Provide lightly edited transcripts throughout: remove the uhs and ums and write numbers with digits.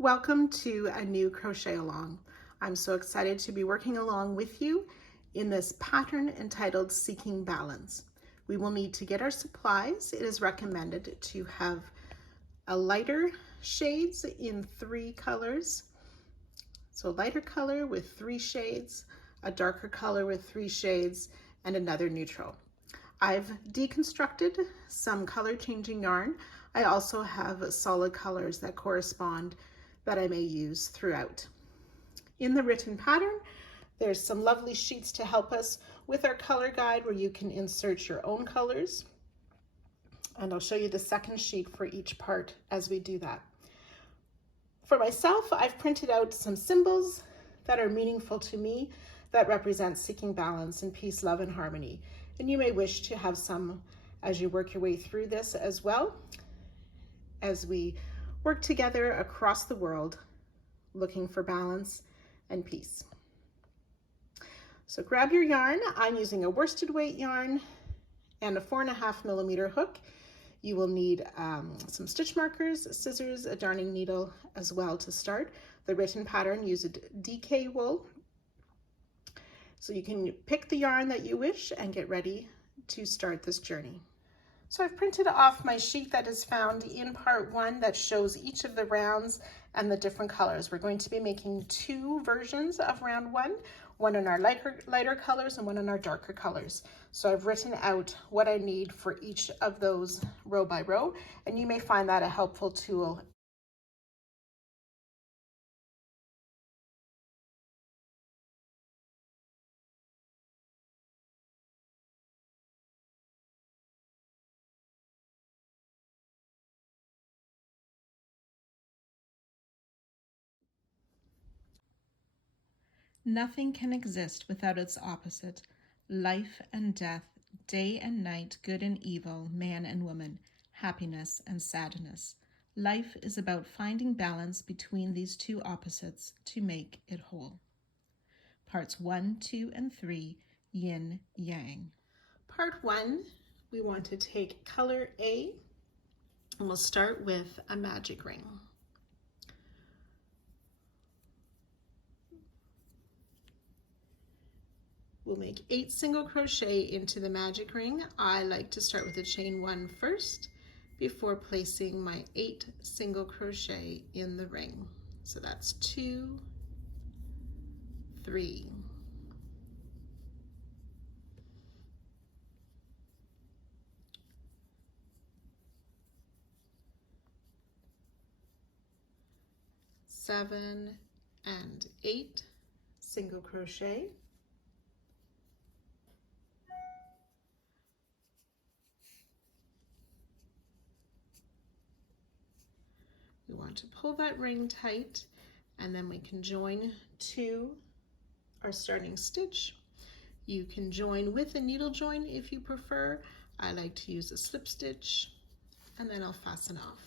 Welcome to a new crochet along. I'm so excited to be working along with you in this pattern entitled Seeking Balance. We will need to get our supplies. It is recommended to have a lighter shades in 3 colors. So a lighter color with 3 shades, a darker color with 3 shades, and another neutral. I've deconstructed some color changing yarn. I also have solid colors that correspond that I may use throughout. In the written pattern, there's some lovely sheets to help us with our color guide where you can insert your own colors. And I'll show you the second sheet for each part as we do that. For myself, I've printed out some symbols that are meaningful to me that represent seeking balance and peace, love, and harmony. And you may wish to have some as you work your way through this as well, as we work together across the world looking for balance and peace. So grab your yarn. I'm using a worsted weight yarn and a 4.5 millimeter hook. You will need some stitch markers, scissors, a darning needle as well to start. The written pattern uses DK wool. So you can pick the yarn that you wish and get ready to start this journey. So I've printed off my sheet that is found in part 1 that shows each of the rounds and the different colors. We're going to be making 2 versions of round 1, one in our lighter colors and one in our darker colors. So I've written out what I need for each of those row by row, and you may find that a helpful tool. Nothing can exist without its opposite. Life and death, day and night, good and evil, man and woman, happiness and sadness. Life is about finding balance between these two opposites to make it whole. Parts 1, 2, and 3, Yin Yang. Part 1, we want to take color A, and we'll start with a magic ring. We'll make 8 single crochet into the magic ring. I like to start with a chain 1 first before placing my 8 single crochet in the ring. So that's 2, 3, 7 and 8 single crochet. We want to pull that ring tight, and then we can join to our starting stitch. You can join with a needle join if you prefer. I like to use a slip stitch, and then I'll fasten off.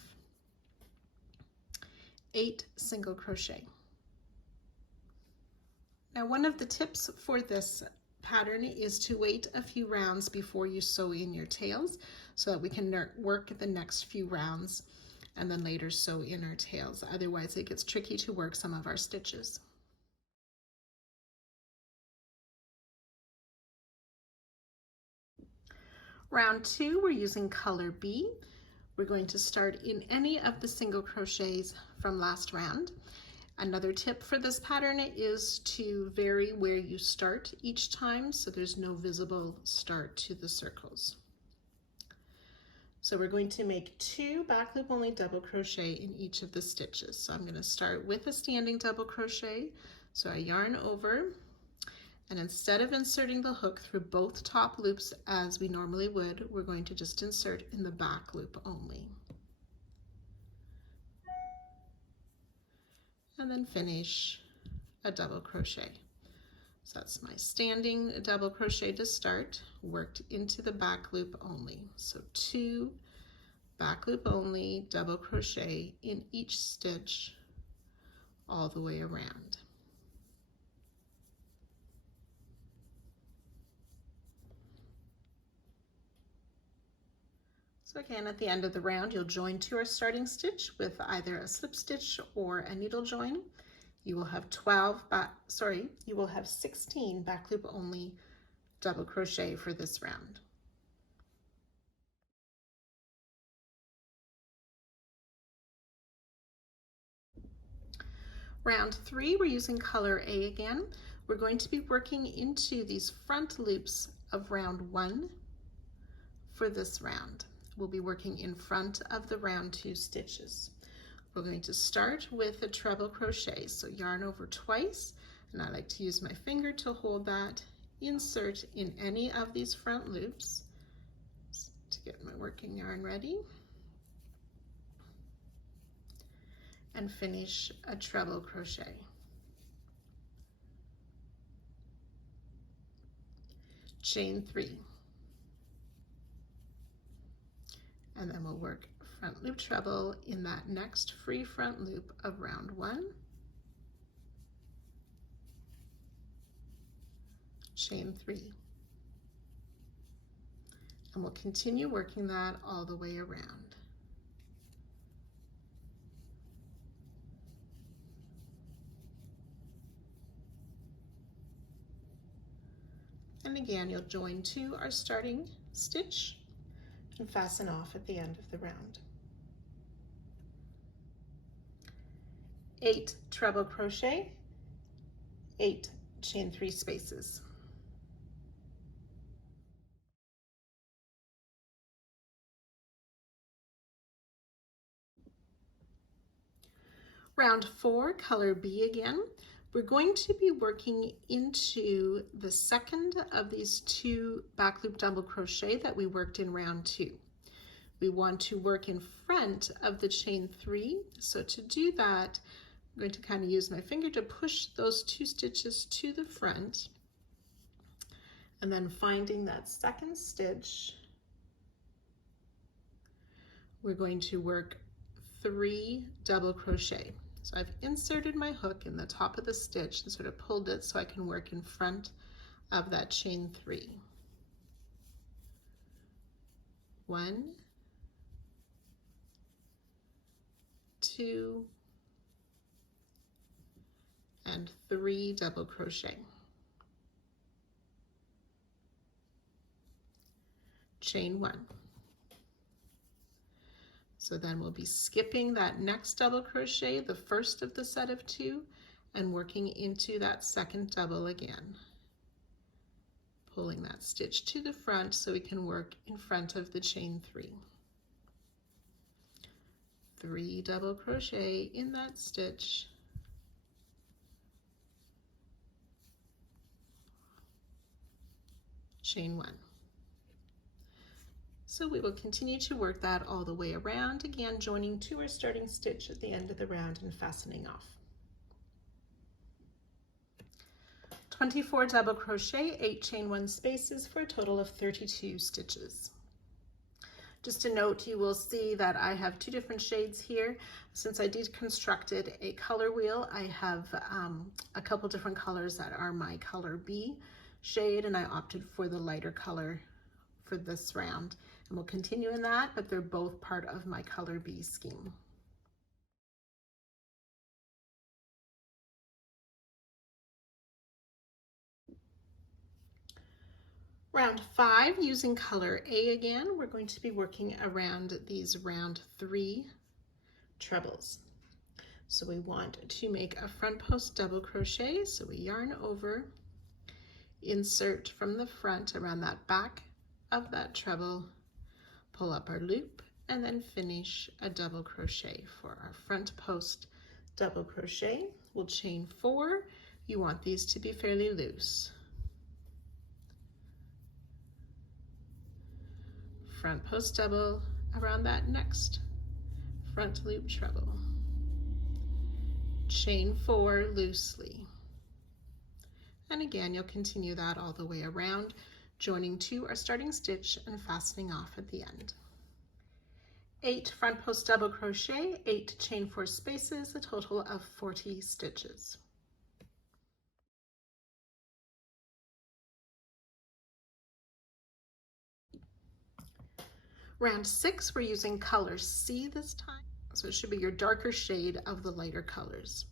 8 single crochet. Now, one of the tips for this pattern is to wait a few rounds before you sew in your tails so that we can work the next few rounds and then later sew in our tails. Otherwise, it gets tricky to work some of our stitches. Round 2, we're using color B. We're going to start in any of the single crochets from last round. Another tip for this pattern is to vary where you start each time so there's no visible start to the circles. So we're going to make 2 back loop only double crochet in each of the stitches. So I'm going to start with a standing double crochet. So I yarn over, and instead of inserting the hook through both top loops as we normally would, we're going to just insert in the back loop only. And then finish a double crochet. So that's my standing double crochet to start, worked into the back loop only. So 2 back loop only double crochet in each stitch all the way around. So again, at the end of the round, you'll join to our starting stitch with either a slip stitch or a needle join. You will have 16 back loop only double crochet for this round. Round 3, we're using color A again. We're going to be working into these front loops of round 1 for this round. We'll be working in front of the round 2 stitches. We're going to start with a treble crochet, so yarn over twice, and I like to use my finger to hold that, insert in any of these front loops to get my working yarn ready, and finish a treble crochet. Chain 3, and then we'll work front loop treble in that next free front loop of round 1, chain 3, and we'll continue working that all the way around. And again, you'll join to our starting stitch and fasten off at the end of the round. 8 treble crochet, 8 chain 3 spaces. Round 4, color B again. We're going to be working into the second of these 2 back loop double crochet that we worked in round 2. We want to work in front of the chain 3. So to do that, I'm going to kind of use my finger to push those 2 stitches to the front, and then finding that second stitch, we're going to work 3 double crochet. So I've inserted my hook in the top of the stitch and sort of pulled it so I can work in front of that chain 3. 1, 2, and 3 double crochet. Chain 1. So then we'll be skipping that next double crochet, the first of the set of 2, and working into that second double again. Pulling that stitch to the front so we can work in front of the chain 3. 3 double crochet in that stitch. Chain 1. So we will continue to work that all the way around, again joining to our starting stitch at the end of the round and fastening off. 24 double crochet, 8 chain 1 spaces for a total of 32 stitches. Just a note, you will see that I have 2 different shades here. Since I deconstructed a color wheel, I have a couple different colors that are my color B shade, and I opted for the lighter color for this round. And we'll continue in that, but they're both part of my color B scheme. Round 5, using color A again, we're going to be working around these round 3 trebles. So we want to make a front post double crochet, so we yarn over, insert from the front around that back of that treble, pull up our loop, and then finish a double crochet for our front post double crochet. We'll chain 4. You want these to be fairly loose. Front post double around that next front loop treble. Chain 4 loosely. And again, you'll continue that all the way around, joining to our starting stitch and fastening off at the end. 8 front post double crochet, 8 chain 4 spaces, a total of 40 stitches. Round 6, we're using color C this time, so it should be your darker shade of the lighter colors.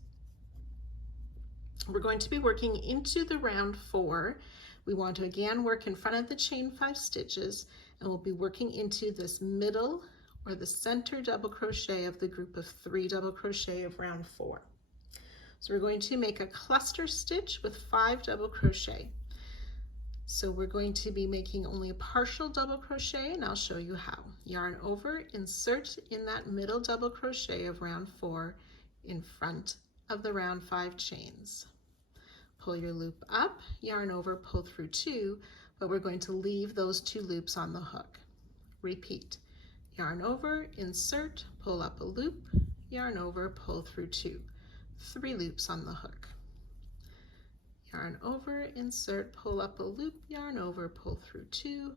We're going to be working into the round 4. We want to again work in front of the chain 5 stitches, and we'll be working into this middle or the center double crochet of the group of 3 double crochet of round 4. So we're going to make a cluster stitch with 5 double crochet. So we're going to be making only a partial double crochet, and I'll show you how. Yarn over, insert in that middle double crochet of round 4 in front of the round 5 chains. Pull your loop up, yarn over, pull through 2, but we're going to leave those 2 loops on the hook. Repeat. Yarn over, insert, pull up a loop, yarn over, pull through 2. 3 loops on the hook. Yarn over, insert, pull up a loop, yarn over, pull through 2.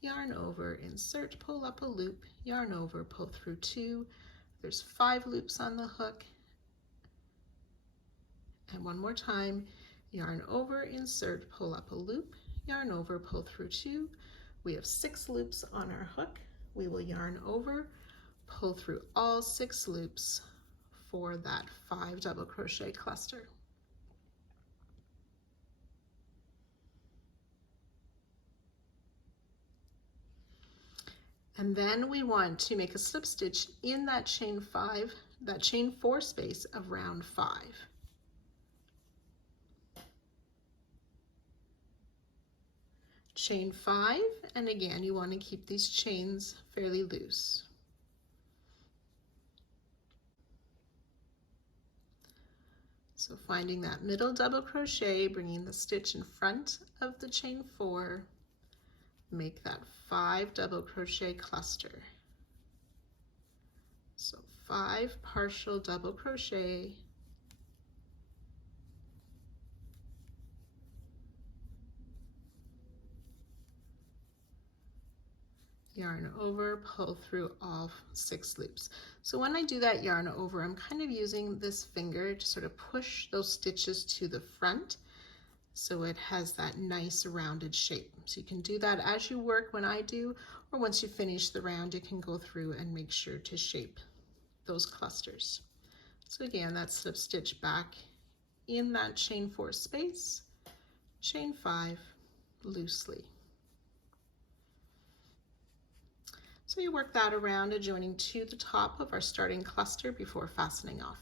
Yarn over, insert, pull up a loop, yarn over, pull through 2. There's 5 loops on the hook. And one more time, yarn over, insert, pull up a loop, yarn over, pull through 2. We have 6 loops on our hook. We will yarn over, pull through all 6 loops for that 5 double crochet cluster. And then we want to make a slip stitch in that chain 4 space of round 5. Chain 5, and again you want to keep these chains fairly loose. So finding that middle double crochet, bringing the stitch in front of the chain 4, make that 5 double crochet cluster. So 5 partial double crochet, yarn over, pull through all 6 loops. So when I do that yarn over, I'm kind of using this finger to sort of push those stitches to the front so it has that nice rounded shape. So you can do that as you work when I do, or once you finish the round, you can go through and make sure to shape those clusters. So again, that slip stitch back in that chain 4 space, chain 5 loosely. So you work that around, adjoining to the top of our starting cluster before fastening off.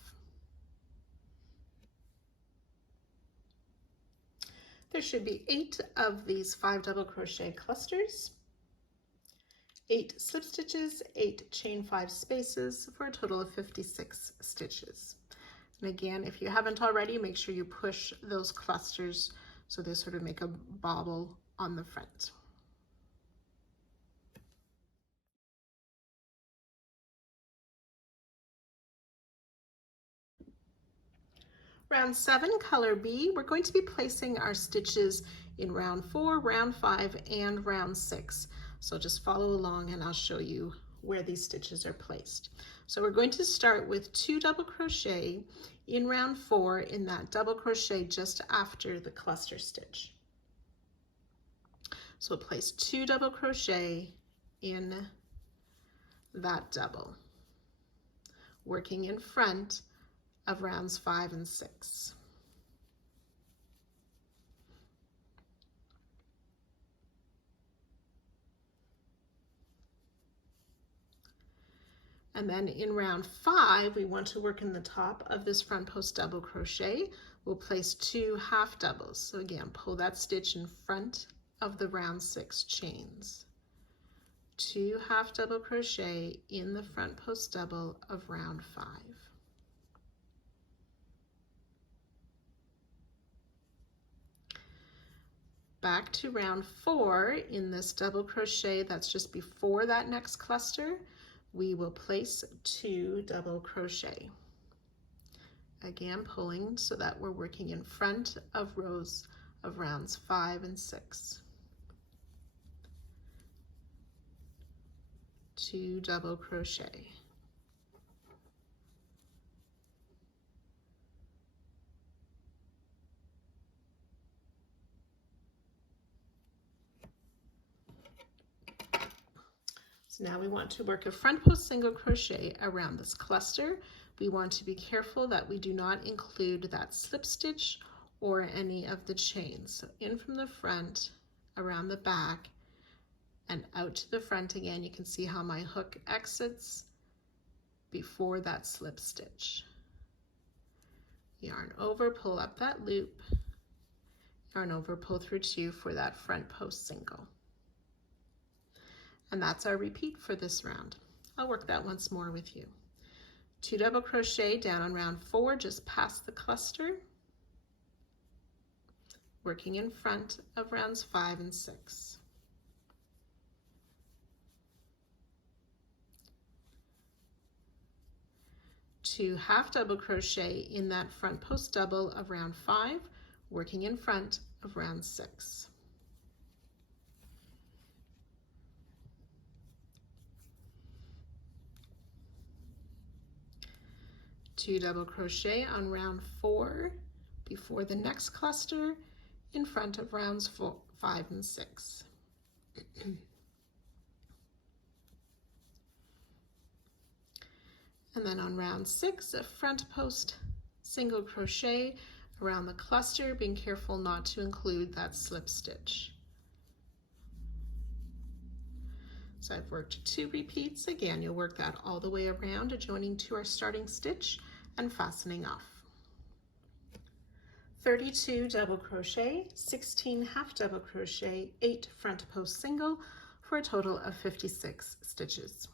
There should be 8 of these 5 double crochet clusters, 8 slip stitches, 8 chain 5 spaces for a total of 56 stitches. And again, if you haven't already, make sure you push those clusters so they sort of make a bobble on the front. Round 7, color B, we're going to be placing our stitches in round 4, round 5, and round 6. So just follow along and I'll show you where these stitches are placed. So we're going to start with 2 double crochet in round 4 in that double crochet just after the cluster stitch. So we'll place 2 double crochet in that double, working in front of rounds 5 and 6. And then in round 5, we want to work in the top of this front post double crochet. We'll place 2 half doubles. So again, pull that stitch in front of the round 6 chains. 2 half double crochet in the front post double of round 5. Back to round 4 in this double crochet that's just before that next cluster, we will place 2 double crochet. Again, pulling so that we're working in front of rows of rounds 5 and 6. 2 double crochet. So now we want to work a front post single crochet around this cluster. We want to be careful that we do not include that slip stitch or any of the chains. So in from the front, around the back, and out to the front again. You can see how my hook exits before that slip stitch. Yarn over, pull up that loop, yarn over, pull through 2 for that front post single. And that's our repeat for this round. I'll work that once more with you. 2 double crochet down on round 4, just past the cluster, working in front of rounds 5 and 6. 2 half double crochet in that front post double of round 5, working in front of round 6. Two double crochet on round 4 before the next cluster in front of rounds 5 and 6. And then on round 6, a front post single crochet around the cluster, being careful not to include that slip stitch. So I've worked 2 repeats. Again, you'll work that all the way around, adjoining to our starting stitch and fastening off. 32 double crochet, 16 half double crochet, 8 front post single for a total of 56 stitches.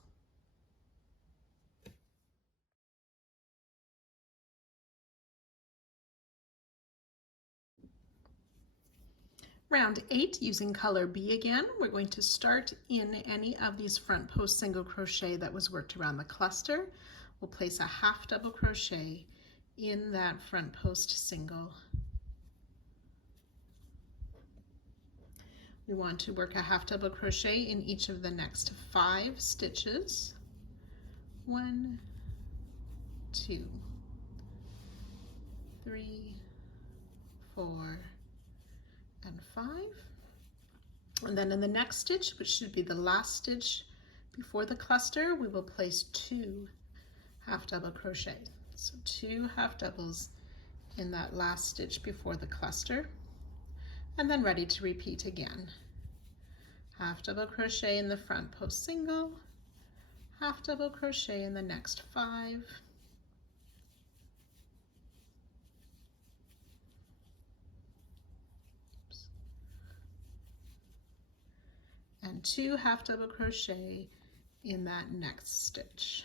Round 8, using color B again, we're going to start in any of these front post single crochet that was worked around the cluster. We'll place a half double crochet in that front post single. We want to work a half double crochet in each of the next 5 stitches. 1, 2, 3, 4, and 5. And then in the next stitch, which should be the last stitch before the cluster, we will place 2 half double crochet. So 2 half doubles in that last stitch before the cluster, and then ready to repeat again. Half double crochet in the front post single, half double crochet in the next 5, and 2 half double crochet in that next stitch.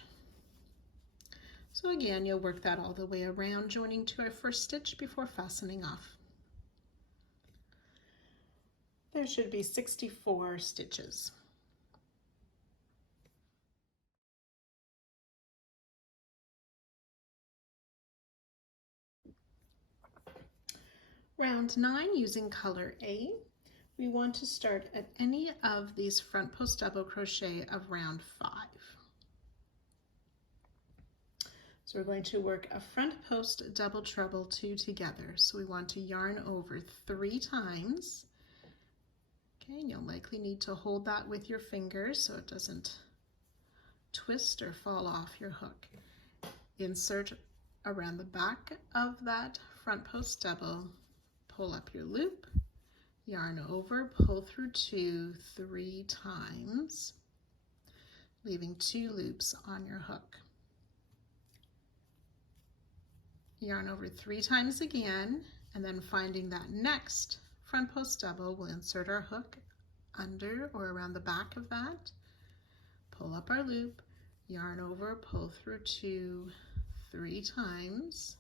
So again, you'll work that all the way around, joining to our first stitch before fastening off. There should be 64 stitches. Round 9, using color A, we want to start at any of these front post double crochet of round 5. So we're going to work a front post double treble 2 together. So we want to yarn over 3 times. Okay, and you'll likely need to hold that with your fingers so it doesn't twist or fall off your hook. Insert around the back of that front post double, pull up your loop, yarn over, pull through 2 3 times, leaving 2 loops on your hook. Yarn over 3 times again, and then finding that next front post double, we'll insert our hook under or around the back of that, pull up our loop, yarn over, pull through 2 3 times.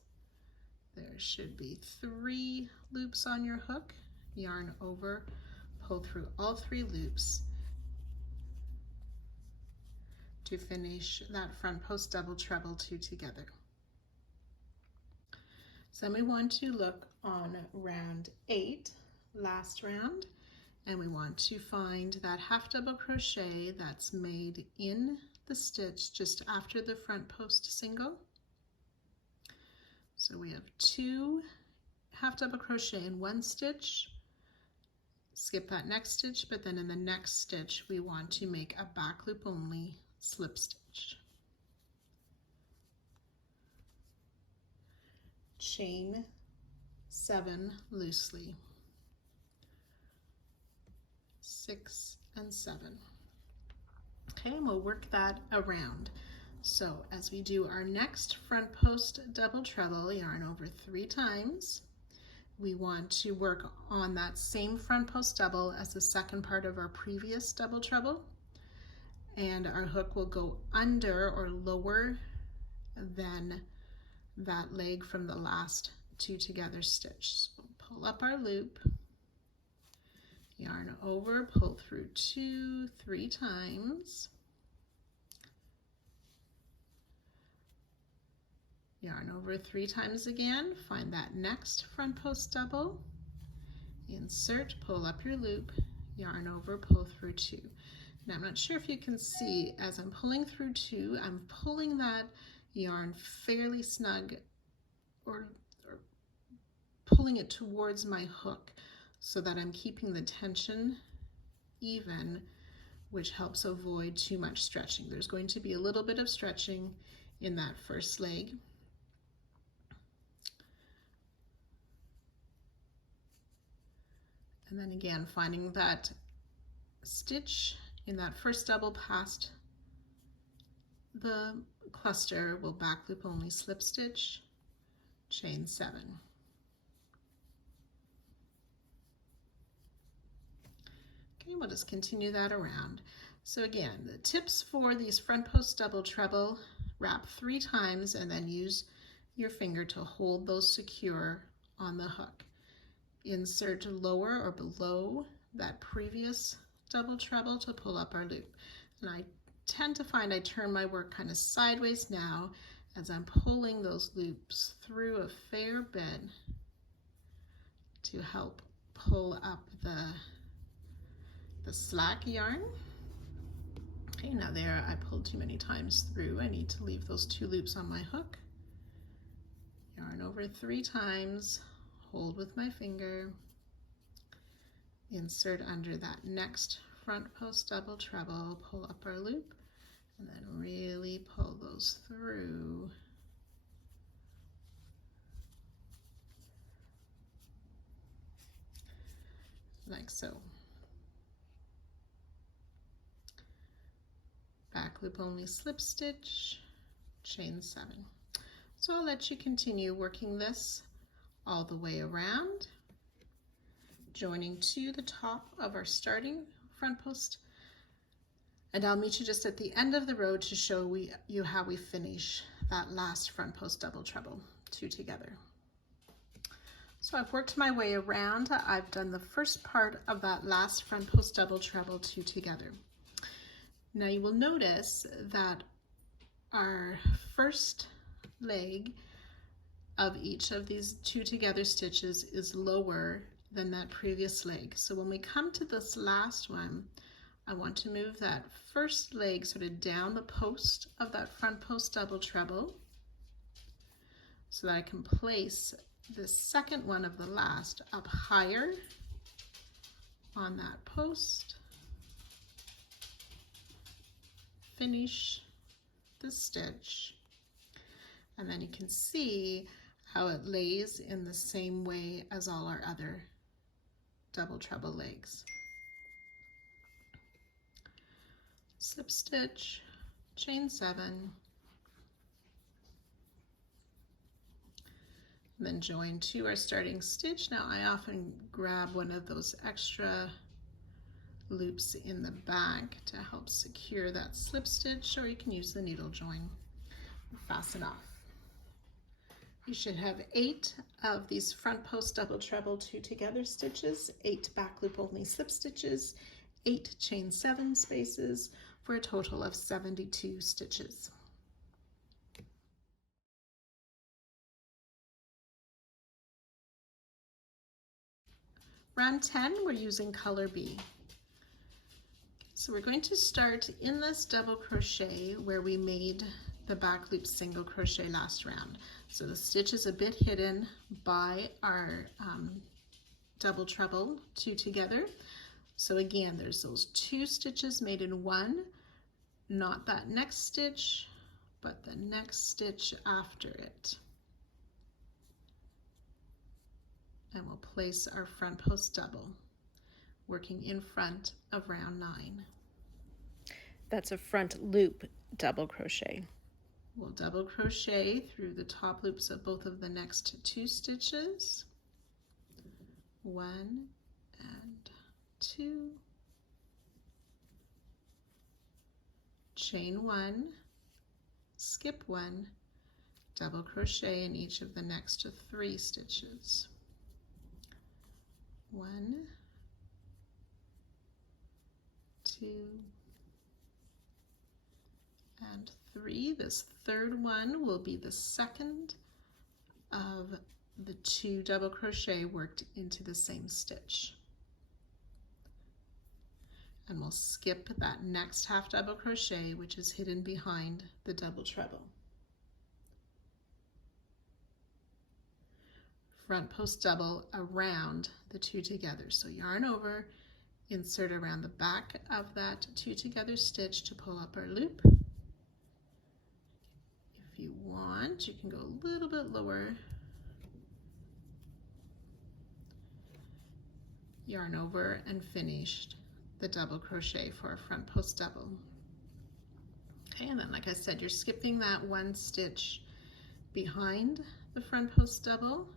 There should be 3 loops on your hook, yarn over, pull through all 3 loops to finish that front post double treble 2 together. So then we want to look on round 8, last round, and we want to find that half double crochet that's made in the stitch just after the front post single. So we have 2 half double crochet in one stitch, skip that next stitch, but then in the next stitch we want to make a back loop only slip stitch. Chain 7 loosely, 6 and 7. Okay, and we'll work that around. So as we do our next front post double treble, yarn over 3 times. We want to work on that same front post double as the second part of our previous double treble, and our hook will go under or lower than that leg from the last 2 together stitch. So pull up our loop, yarn over, pull through 2, 3 times, yarn over 3 times again, find that next front post double, insert, pull up your loop, yarn over, pull through 2. Now I'm not sure if you can see, as I'm pulling through 2, I'm pulling that yarn fairly snug, or pulling it towards my hook so that I'm keeping the tension even, which helps avoid too much stretching. There's going to be a little bit of stretching in that first leg. And then again, finding that stitch in that first double past the cluster, will back loop only slip stitch, chain 7. Okay, we'll just continue that around. So again, the tips for these front post double treble: wrap 3 times and then use your finger to hold those secure on the hook. Insert lower or below that previous double treble to pull up our loop. And I tend to find I turn my work kind of sideways now as I'm pulling those loops through a fair bit to help pull up the slack yarn. Okay, now there I pulled too many times through. I need to leave those 2 loops on my hook. Yarn over 3 times, hold with my finger, insert under that next front post double treble, pull up our loop, and then really pull those through. Like so. Back loop only slip stitch, chain 7. So I'll let you continue working this all the way around, joining to the top of our starting front post, and I'll meet you just at the end of the row to show you how we finish that last front post double treble, 2 together. So I've worked my way around. I've done the first part of that last front post double treble, 2 together. Now you will notice that our first leg of each of these 2 together stitches is lower than that previous leg. So when we come to this last one, I want to move that first leg sort of down the post of that front post double treble so that I can place the second one of the last up higher on that post, finish the stitch, and then you can see how it lays in the same way as all our other double treble legs. Slip stitch, chain 7, and then join to our starting stitch. Now I often grab one of those extra loops in the back to help secure that slip stitch, or you can use the needle join and fasten off. You should have 8 of these front post double treble 2 together stitches, 8 back loop only slip stitches, 8 chain 7 spaces, for a total of 72 stitches. Round 10, we're using color B. So we're going to start in this double crochet where we made the back loop single crochet last round. So the stitch is a bit hidden by our double treble, 2 together. So again, there's those 2 stitches made in one, not that next stitch, but the next stitch after it. And we'll place our front post double, working in front of round 9. That's a front loop double crochet. We'll double crochet through the top loops of both of the next 2 stitches. 1 and 2. Chain 1, skip 1, double crochet in each of the next 3 stitches. 1, 2, and 3. This third one will be the second of the 2 double crochet worked into the same stitch. And we'll skip that next half double crochet, which is hidden behind the double treble. Front post double around the 2 together. So yarn over, insert around the back of that 2 together stitch to pull up our loop. If you want, you can go a little bit lower. Yarn over and finished the double crochet for a front post double. Okay, and then like I said, you're skipping that 1 stitch behind the front post double,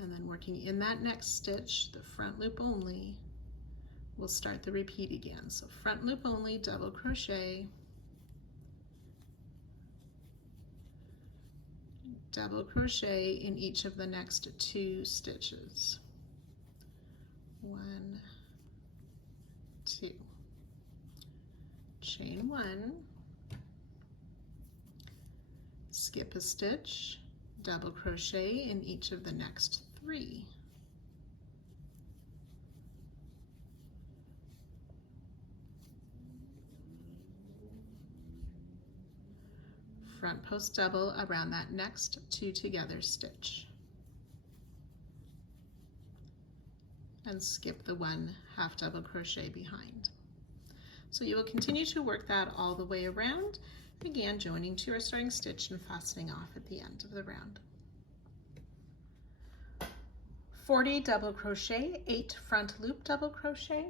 and then working in that next stitch, the front loop only, we'll start the repeat again. So front loop only, double crochet, double crochet in each of the next 2 stitches. 1, 2, chain 1, skip a stitch, double crochet in each of the next 3. Front post double around that next 2 together stitch. And skip the 1 half double crochet behind. So you will continue to work that all the way around, again joining to our starting stitch and fastening off at the end of the round. 40 double crochet, 8 front loop double crochet,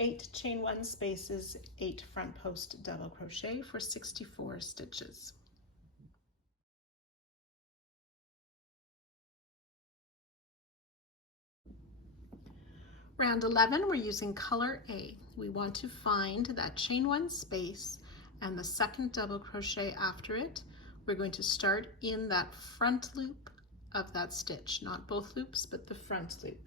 8 chain 1 spaces, 8 front post double crochet for 64 stitches. Round 11, we're using color A. We want to find that chain 1 space and the second double crochet after it. We're going to start in that front loop of that stitch, not both loops, but the front loop.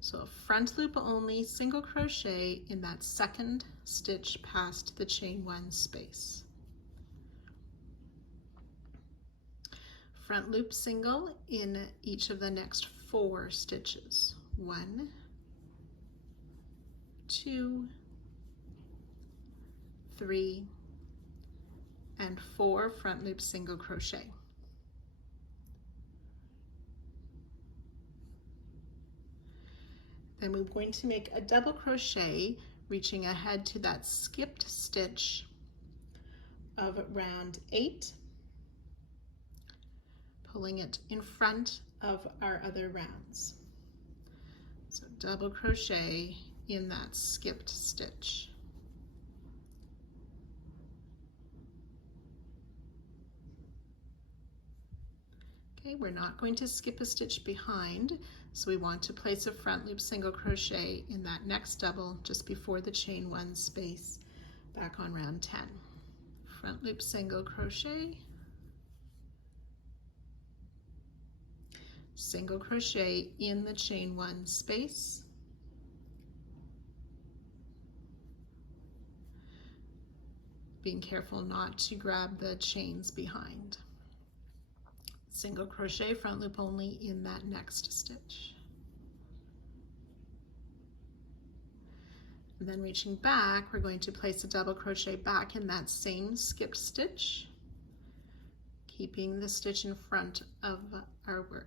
So a front loop only, single crochet in that second stitch past the chain 1 space. Front loop single in each of the next 4 stitches. 1, 2, 3, and 4 front loop single crochet. Then we're going to make a double crochet reaching ahead to that skipped stitch of round 8, pulling it in front of our other rounds. So double crochet in that skipped stitch. Okay, we're not going to skip a stitch behind, so we want to place a front loop single crochet in that next double just before the chain 1 space back on round 10. Front loop single crochet, single crochet in the chain 1 space, being careful not to grab the chains behind. Single crochet, front loop only in that next stitch. And then reaching back, we're going to place a double crochet back in that same skipped stitch, keeping the stitch in front of our work.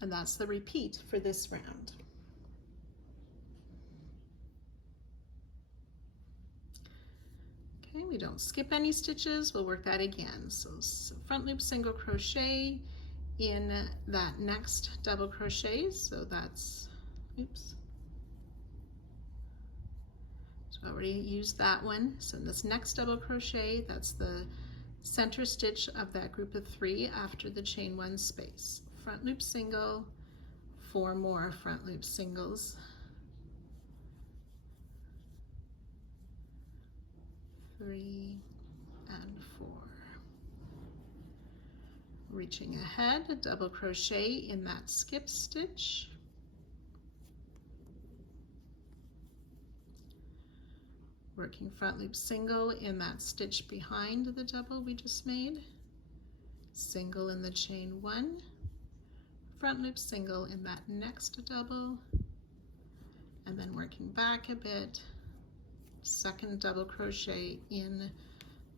And that's the repeat for this round. Okay, we don't skip any stitches, we'll work that again. So front loop single crochet in that next double crochet, so that's, oops, so I already used that one. So in this next double crochet, that's the center stitch of that group of 3 after the chain 1 space. Front loop single, 4 more front loop singles, 3 and 4. Reaching ahead, a double crochet in that skip stitch, working front loop single in that stitch behind the double we just made, single in the chain 1, front loop single in that next double, and then working back a bit, second double crochet in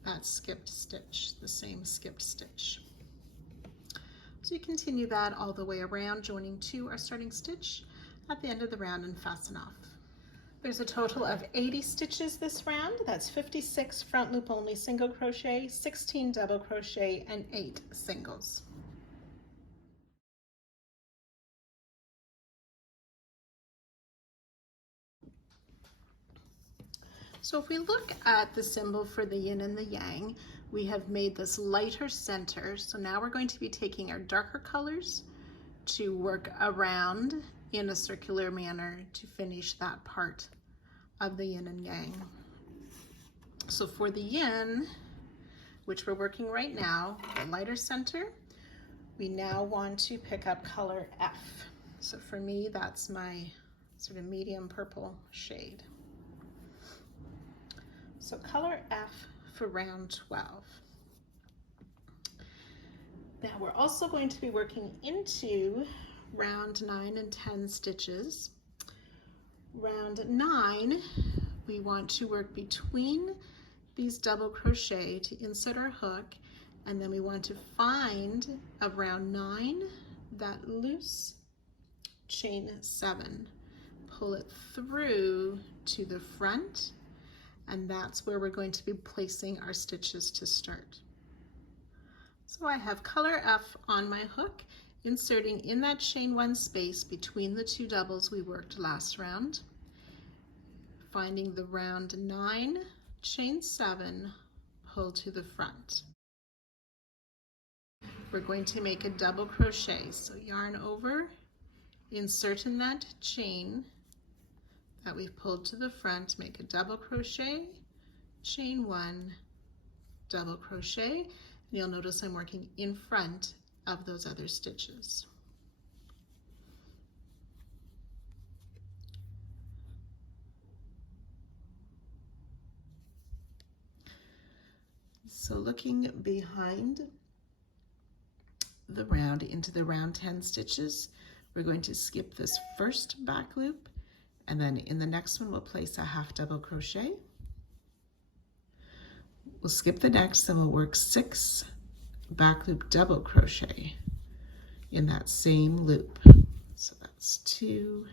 that skipped stitch, the same skipped stitch. So you continue that all the way around, joining to our starting stitch at the end of the round and fasten off. There's a total of 80 stitches this round. That's 56 front loop only single crochet, 16 double crochet, and 8 singles. So if we look at the symbol for the yin and the yang, we have made this lighter center. So now we're going to be taking our darker colors to work around in a circular manner to finish that part of the yin and yang. So for the yin, which we're working right now, the lighter center, we now want to pick up color F. So for me, that's my sort of medium purple shade. So color F for round 12. Now we're also going to be working into round 9 and 10 stitches. Round 9, we want to work between these double crochet to insert our hook, and then we want to find around 9 that loose chain 7, pull it through to the front, and that's where we're going to be placing our stitches to start. So I have color F on my hook, inserting in that chain 1 space between the 2 doubles we worked last round, finding the round 9, chain 7, pull to the front. We're going to make a double crochet, so yarn over, insert in that chain that we've pulled to the front, make a double crochet, chain 1, double crochet, and you'll notice I'm working in front of those other stitches. So looking behind the round into the round 10 stitches, we're going to skip this first back loop, and then in the next one we'll place a half double crochet. We'll skip the next, then we'll work 6 back loop double crochet in that same loop. So that's 2,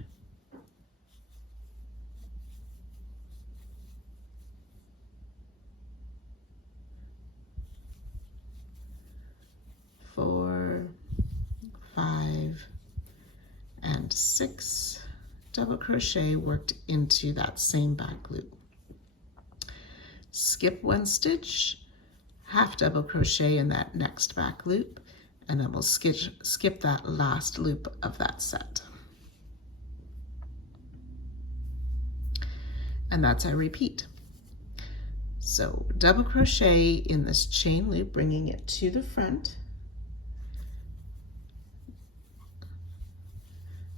4, 5, and 6 double crochet worked into that same back loop. Skip 1 stitch, half double crochet in that next back loop, and then we'll skip that last loop of that set. And that's our repeat. So double crochet in this chain loop, bringing it to the front,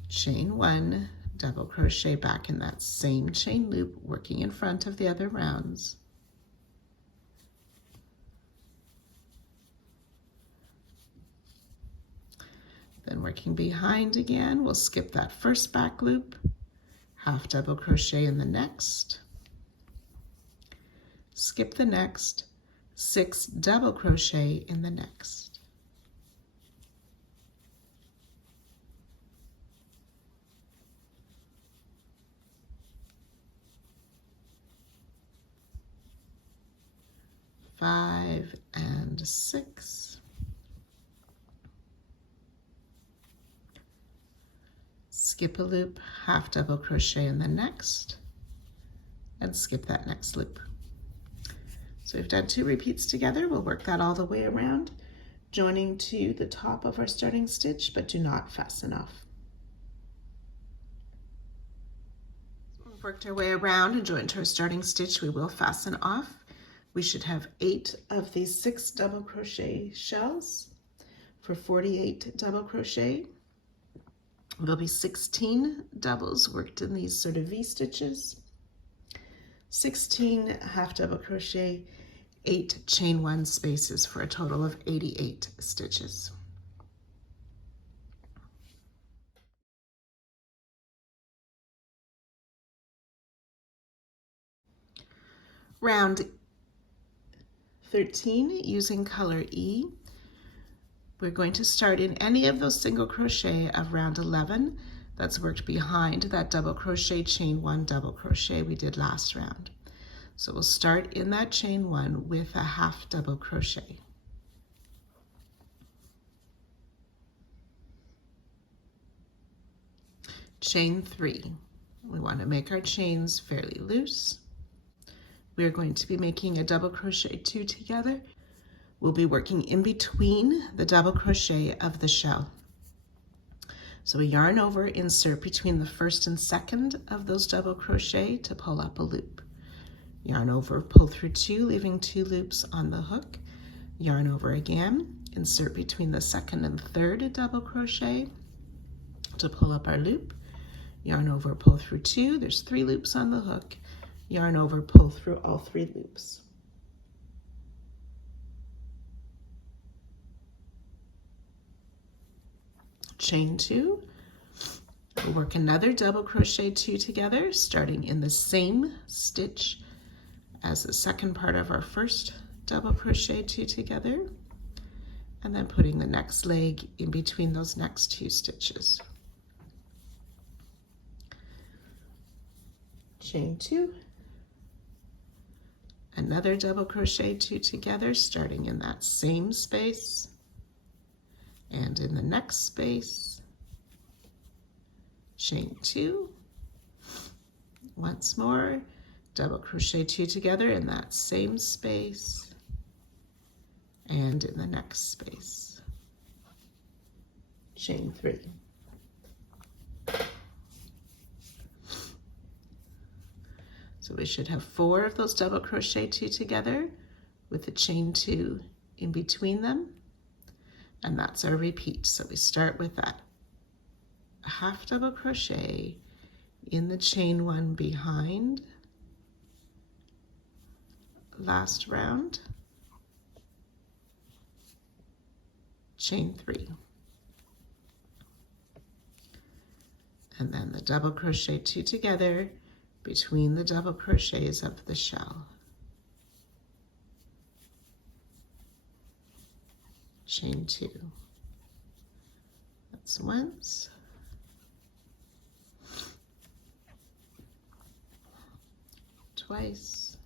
chain 1, double crochet back in that same chain loop, working in front of the other rounds. Then working behind again, we'll skip that first back loop, half double crochet in the next, skip the next, 6 double crochet in the next. Five and 6. Skip a loop, half double crochet in the next, and skip that next loop. So we've done 2 repeats together. We'll work that all the way around, joining to the top of our starting stitch, but do not fasten off. We've worked our way around and joined to our starting stitch. We will fasten off. We should have 8 of these 6 double crochet shells for 48 double crochet. There'll be 16 doubles worked in these sort of V stitches, 16 half double crochet, 8 chain 1 spaces for a total of 88 stitches. Round 13 using color E. We're going to start in any of those single crochet of round 11 that's worked behind that double crochet chain 1 double crochet we did last round. So we'll start in that chain 1 with a half double crochet. Chain 3. We want to make our chains fairly loose. We're going to be making a double crochet 2 together. We'll be working in between the double crochet of the shell. So we yarn over, insert between the first and second of those double crochet to pull up a loop. Yarn over, pull through 2, leaving 2 loops on the hook. Yarn over again, insert between the second and third double crochet to pull up our loop. Yarn over, pull through 2, there's 3 loops on the hook. Yarn over, pull through all 3 loops. Chain 2. We'll work another double crochet 2 together, starting in the same stitch as the second part of our first double crochet 2 together, and then putting the next leg in between those next 2 stitches. Chain 2. Another double crochet 2 together, starting in that same space and in the next space. Chain 2. Once more, double crochet 2 together in that same space and in the next space. Chain 3. So we should have 4 of those double crochet 2 together with a chain 2 in between them, and that's our repeat. So we start with that half double crochet in the chain 1 behind last round, chain 3, and then the double crochet 2 together between the double crochets of the shell. Chain 2. That's once. Twice.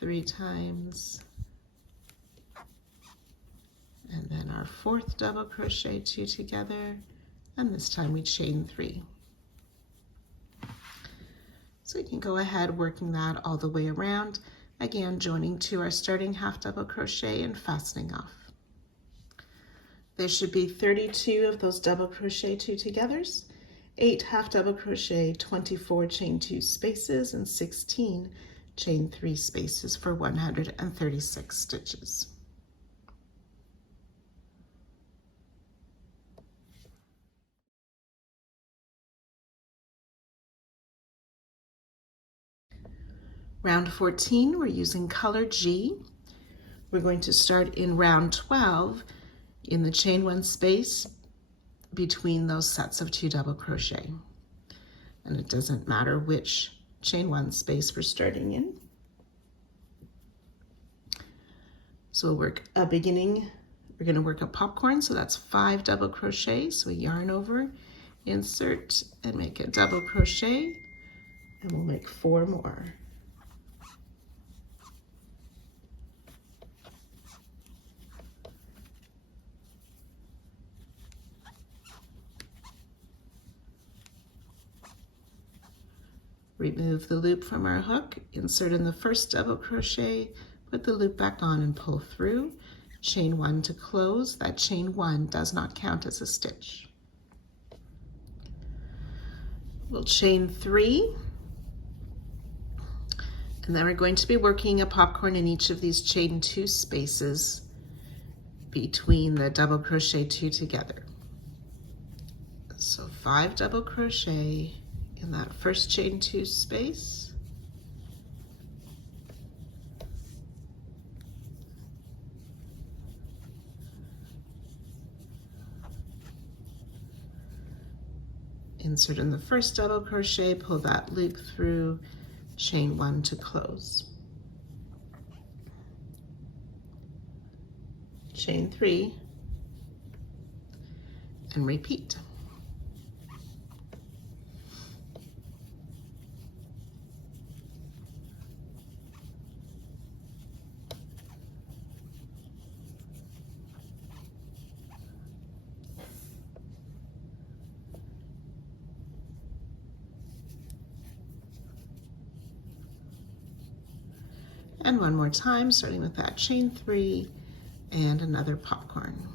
Three times. And then our 4th double crochet 2 together, and this time we chain 3. So we can go ahead working that all the way around, again joining to our starting half double crochet and fastening off. There should be 32 of those double crochet 2 togethers, 8 half double crochet, 24 chain 2 spaces, and 16 chain 3 spaces for 136 stitches. Round 14, we're using color G. We're going to start in round 12 in the chain 1 space between those sets of 2 double crochet. And it doesn't matter which chain 1 space we're starting in. So we'll work a beginning, we're going to work a popcorn, so that's 5 double crochet. So yarn over, insert, and make a double crochet, and we'll make 4 more. Remove the loop from our hook, insert in the first double crochet, put the loop back on and pull through, chain 1 to close. That chain 1 does not count as a stitch. We'll chain 3, and then we're going to be working a popcorn in each of these chain 2 spaces between the double crochet 2 together. So 5 double crochet in that first chain 2 space, insert in the first double crochet, pull that loop through, chain 1 to close, chain 3, and repeat. And one more time, starting with that chain 3 and another popcorn.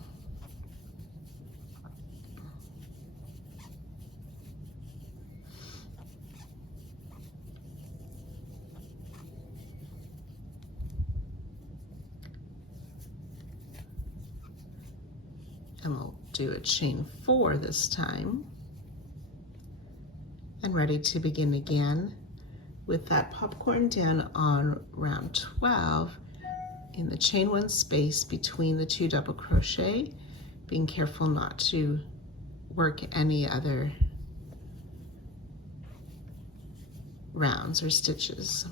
And we'll do a chain 4 this time. And ready to begin again with that popcorn down on round 12 in the chain 1 space between the 2 double crochet, being careful not to work any other rounds or stitches.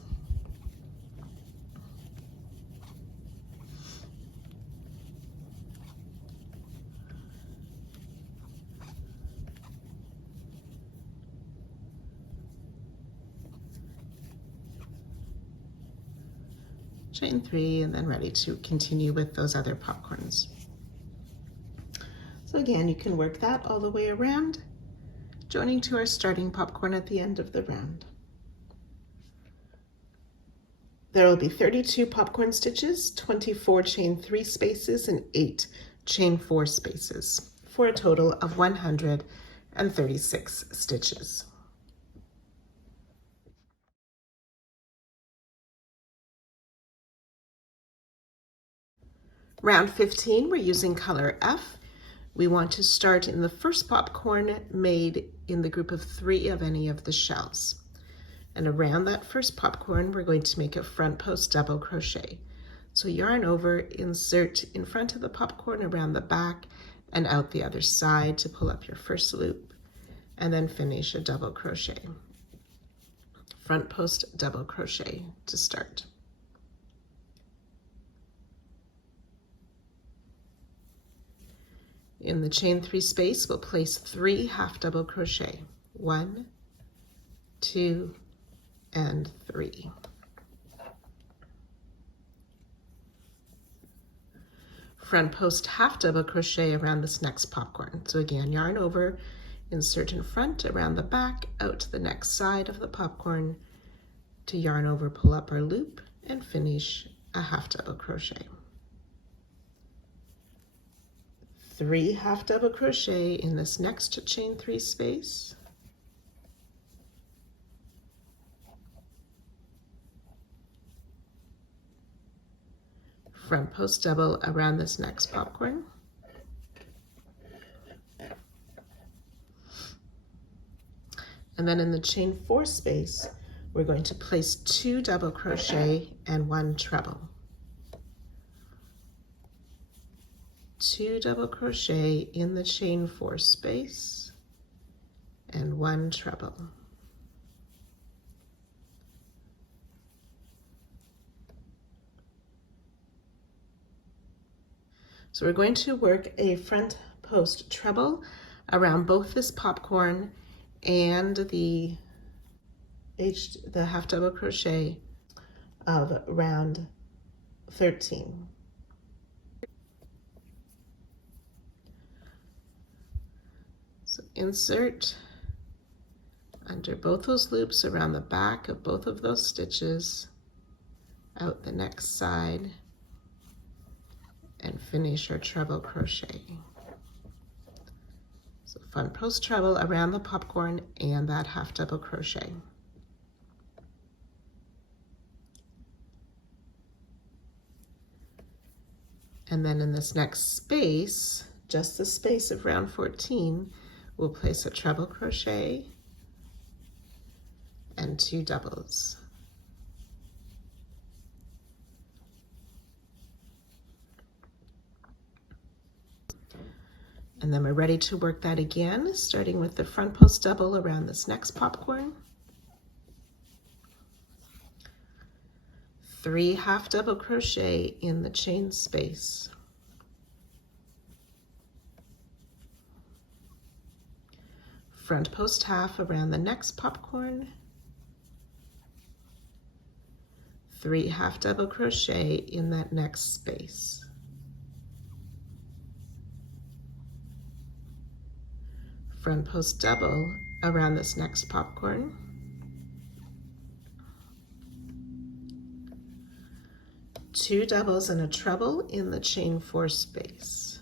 Chain 3, and then ready to continue with those other popcorns. So again, you can work that all the way around, joining to our starting popcorn at the end of the round. There will be 32 popcorn stitches, 24 chain 3 spaces, and 8 chain 4 spaces, for a total of 136 stitches. Round 15, we're using color F. We want to start in the first popcorn made in the group of 3 of any of the shells. And around that first popcorn, we're going to make a front post double crochet. So yarn over, insert in front of the popcorn around the back and out the other side to pull up your first loop, and then finish a double crochet. Front post double crochet to start. In the chain 3 space, we'll place 3 half double crochet. 1, 2, and 3. Front post half double crochet around this next popcorn. So again, yarn over, insert in front, around the back, out to the next side of the popcorn, to yarn over, pull up our loop, and finish a half double crochet. 3 half double crochet in this next chain 3 space. Front post double around this next popcorn. And then in the chain 4 space, we're going to place 2 double crochet and 1 treble. 2 double crochet in the chain 4 space, and 1 treble. So we're going to work a front post treble around both this popcorn and the half double crochet of round 13. So insert under both those loops around the back of both of those stitches, out the next side, and finish our treble crochet. So front post treble around the popcorn and that half double crochet. And then in this next space, just the space of round 14, we'll place a treble crochet and 2 doubles. And then we're ready to work that again, starting with the front post double around this next popcorn. 3 half double crochet in the chain space. Front post half around the next popcorn. 3 half double crochet in that next space. Front post double around this next popcorn. 2 doubles and a treble in the chain 4 space.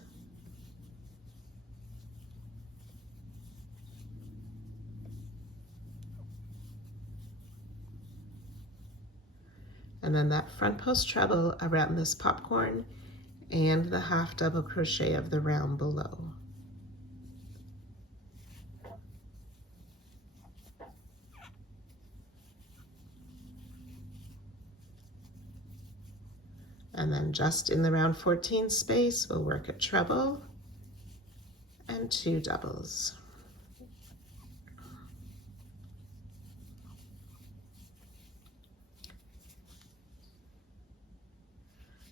And then that front post treble around this popcorn and the half double crochet of the round below. And then just in the round 14 space, we'll work a treble and 2 doubles.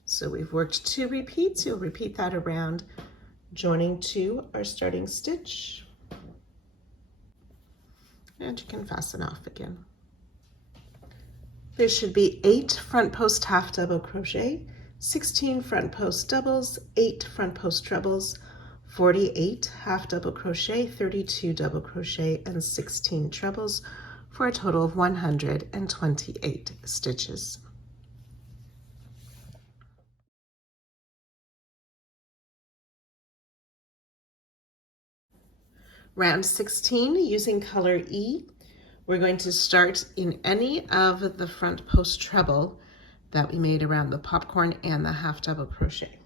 So we've worked 2 repeats. You'll repeat that around, joining to our starting stitch. And you can fasten off again. There should be 8 front post half double crochet, 16 front post doubles, 8 front post trebles, 48 half double crochet, 32 double crochet, and 16 trebles for a total of 128 stitches. Round 16, using color E, we're going to start in any of the front post treble that we made around the popcorn and the half double crochet.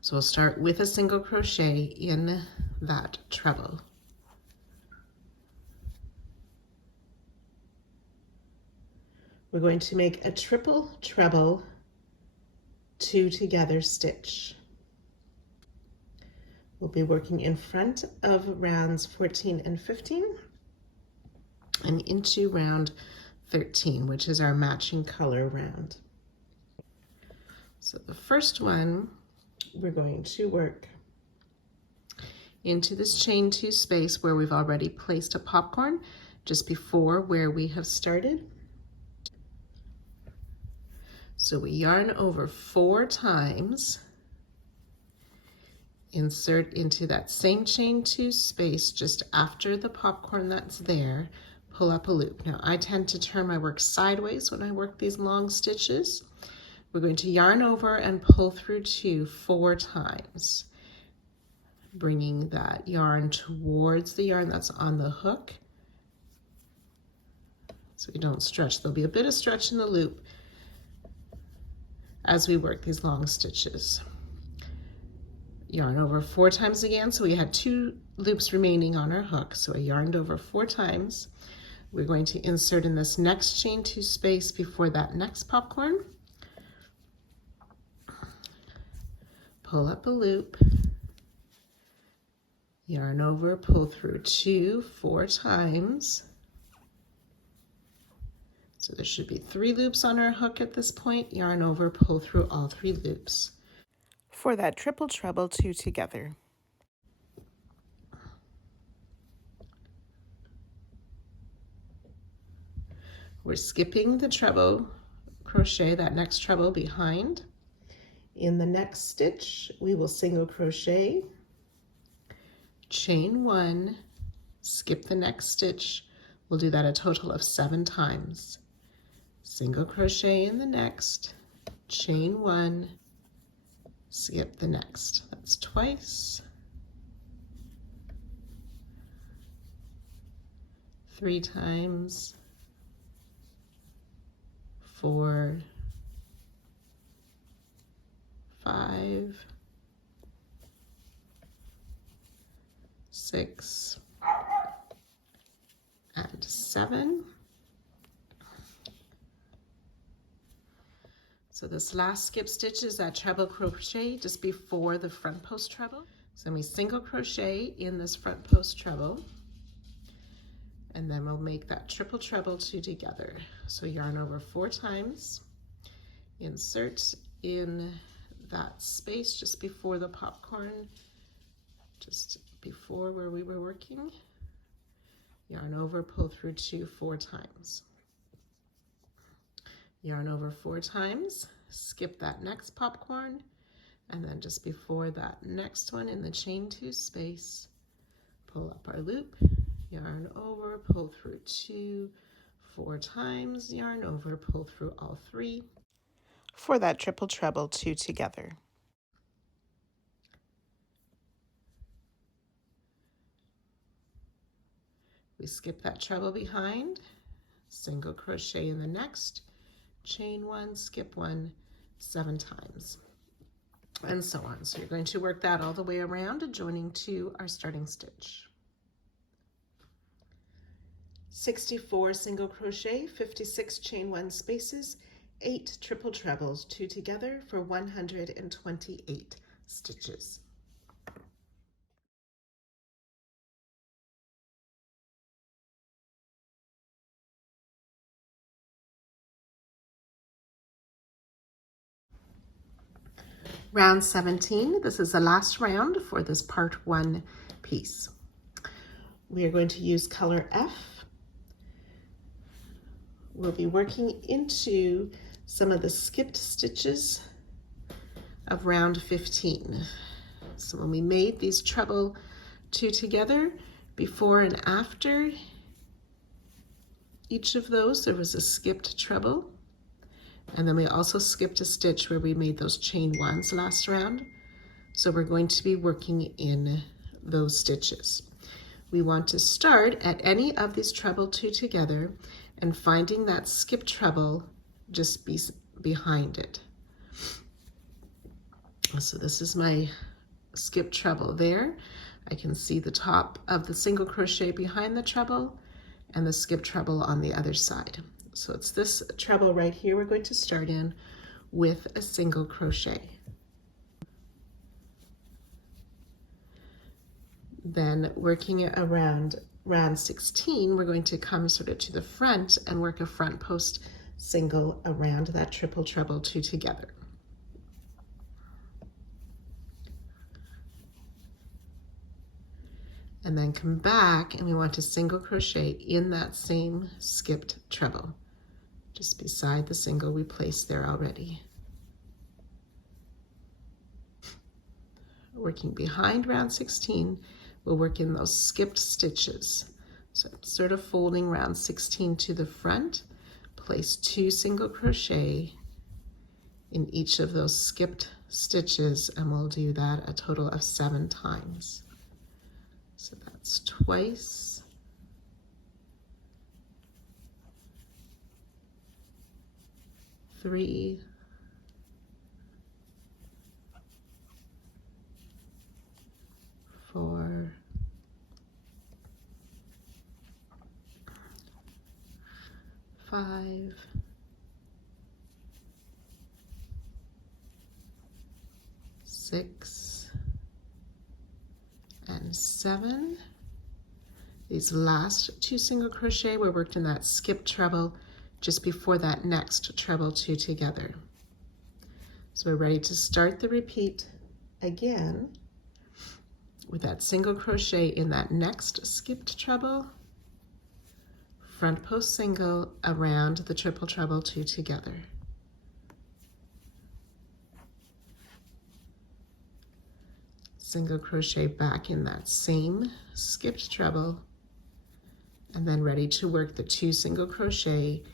So we'll start with a single crochet in that treble. We're going to make a triple treble 2 together stitch. We'll be working in front of rounds 14 and 15 and into round 13, which is our matching color round. So the first one, we're going to work into this chain 2 space where we've already placed a popcorn just before where we have started. So we yarn over 4 times, insert into that same chain 2 space just after the popcorn that's there, pull up a loop. Now I tend to turn my work sideways when I work these long stitches. We're going to yarn over and pull through 2 4 times, bringing that yarn towards the yarn that's on the hook so we don't stretch. There'll be a bit of stretch in the loop as we work these long stitches. Yarn over 4 times again, so we had 2 loops remaining on our hook, so I yarned over 4 times. We're going to insert in this next chain 2 space before that next popcorn. pull up a loop, yarn over, pull through 2 4 times. So there should be 3 loops on our hook at this point. Yarn over, pull through all 3 loops. For that triple treble 2 together. We're skipping the treble crochet, that next treble behind. In the next stitch, we will single crochet, chain 1, skip the next stitch. We'll do that a total of 7 times. Single crochet in the next, chain 1, skip the next. That's twice. 3 times. 4, 5, 6, and 7. So this last skip stitch is that treble crochet just before the front post treble. So then we single crochet in this front post treble, and then we'll make that triple treble 2 together. So yarn over 4 times, insert in that space just before the popcorn, just before where we were working, yarn over, pull through 2 4 times. Yarn over 4 times, skip that next popcorn, and then just before that next one in the chain 2 space, pull up our loop, yarn over, pull through 2 4 times, yarn over, pull through all 3 for that triple treble 2 together. We skip that treble behind, single crochet in the next, chain 1, skip 1, 7 times, and so on. So you're going to work that all the way around, joining to our starting stitch. 64 single crochet, 56 chain 1 spaces, 8 triple trebles, 2 together for 128 stitches. Round 17, this is the last round for this part 1 piece. We are going to use color F. We'll be working into some of the skipped stitches of round 15. So when we made these treble 2 together, before and after each of those, there was a skipped treble. And then we also skipped a stitch where we made those chain 1s last round. So we're going to be working in those stitches. We want to start at any of these treble 2 together and finding that skip treble just behind it. So this is my skip treble there. I can see the top of the single crochet behind the treble and the skip treble on the other side. So it's this treble right here we're going to start in with a single crochet. Then working around round 16, we're going to come sort of to the front and work a front post single around that triple treble 2 together. And then come back and we want to single crochet in that same skipped treble, just beside the single we placed there already. Working behind round 16, we'll work in those skipped stitches. So sort of folding round 16 to the front, place 2 single crochet in each of those skipped stitches, and we'll do that a total of 7 times. So that's twice, 3, 4, 5, 6, 7. These last 2 single crochet were worked in that skip treble just before that next treble 2 together. So we're ready to start the repeat again with that single crochet in that next skipped treble, front post single around the triple treble 2 together. Single crochet back in that same skipped treble, and then ready to work the 2 single crochet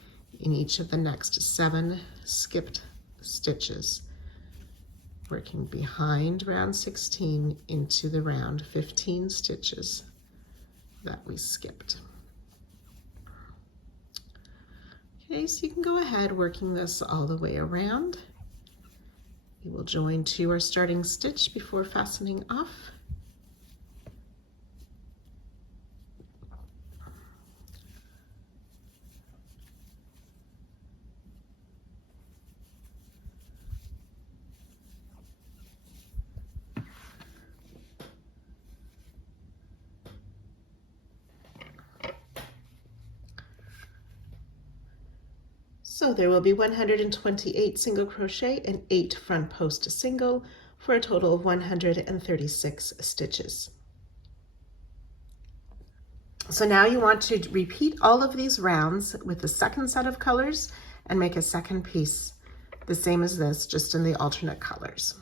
in each of the next 7 skipped stitches, working behind round 16 into the round 15 stitches that we skipped. Okay, so you can go ahead working this all the way around. We will join to our starting stitch before fastening off. So there will be 128 single crochet and 8 front post single for a total of 136 stitches. So now you want to repeat all of these rounds with the second set of colors and make a second piece the same as this, just in the alternate colors.